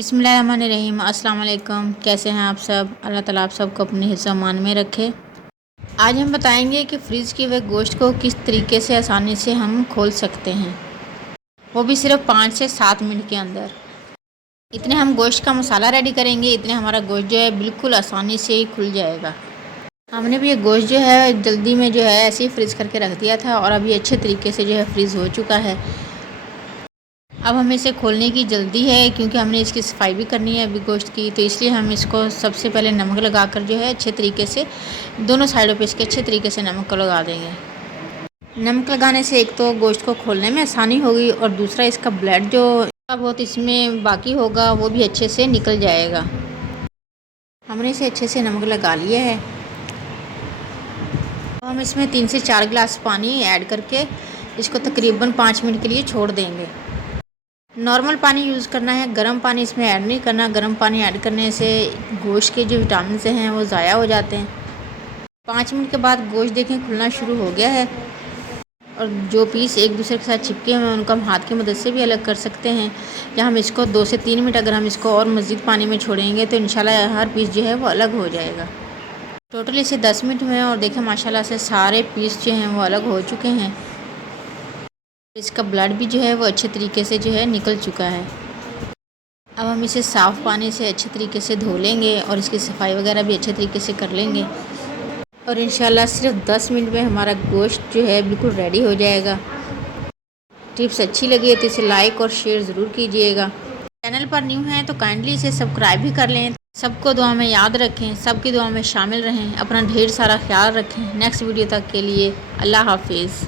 बिस्मिल्लाहिर्रहमानिर्रहीम। अस्सलाम वालेकुम। कैसे हैं आप सब? अल्लाह ताला आप सबको अपने हिफ्ज़ अमान में रखे। आज हम बताएंगे कि फ्रीज़ किए हुए गोश्त को किस तरीके से आसानी से हम खोल सकते हैं, वो भी सिर्फ 5 से 7 मिनट के अंदर। इतने हम गोश्त का मसाला रेडी करेंगे, इतने हमारा गोश्त जो है बिल्कुल आसानी से ही खुल जाएगा। हमने भी ये गोश्त जो है जल्दी में जो है ऐसे ही फ्रीज़ करके रख दिया था और अभी अच्छे तरीके से जो है फ्रीज़ हो चुका है। अब हमें इसे खोलने की जल्दी है क्योंकि हमने इसकी सफाई भी करनी है अभी गोश्त की, तो इसलिए हम इसको सबसे पहले नमक लगाकर जो है अच्छे तरीके से दोनों साइडों पे इसके अच्छे तरीके से नमक को लगा देंगे। नमक लगाने से एक तो गोश्त को खोलने में आसानी होगी और दूसरा इसका ब्लड जो बहुत इसमें बाकी होगा वो भी अच्छे से निकल जाएगा। हमने इसे अच्छे से नमक लगा लिया है। अब हम इसमें 3 से 4 गिलास पानी ऐड करके इसको तकरीबन 5 मिनट के लिए छोड़ देंगे। नॉर्मल पानी यूज़ करना है, गर्म पानी इसमें ऐड नहीं करना। गर्म पानी ऐड करने से गोश्त के जो विटामिन हैं वो ज़ाया हो जाते हैं। 5 मिनट के बाद गोश्त देखें खुलना शुरू हो गया है और जो पीस एक दूसरे के साथ चिपके हुए हैं उनको हम हाथ की मदद से भी अलग कर सकते हैं। या हम इसको 2 से 3 मिनट अगर हम इसको और मज़ीद पानी में छोड़ेंगे तो इंशाल्लाह हर पीस जो है वो अलग हो जाएगा। टोटल इसे 10 मिनट हुए और देखें माशाल्लाह से सारे पीस जो हैं वो अलग हो चुके हैं। इसका ब्लड भी जो है वो अच्छे तरीके से जो है निकल चुका है। अब हम इसे साफ़ पानी से अच्छे तरीके से धो लेंगे और इसकी सफाई वगैरह भी अच्छे तरीके से कर लेंगे और इंशाल्लाह सिर्फ 10 मिनट में हमारा गोश्त जो है बिल्कुल रेडी हो जाएगा। टिप्स अच्छी लगी है तो इसे लाइक और शेयर ज़रूर कीजिएगा। चैनल पर न्यू हैं तो काइंडली इसे सब्सक्राइब भी कर लें। सबको दुआ में याद रखें, सबकी दुआ में शामिल रहें। अपना ढेर सारा ख्याल रखें। नेक्स्ट वीडियो तक के लिए अल्लाह हाफिज़।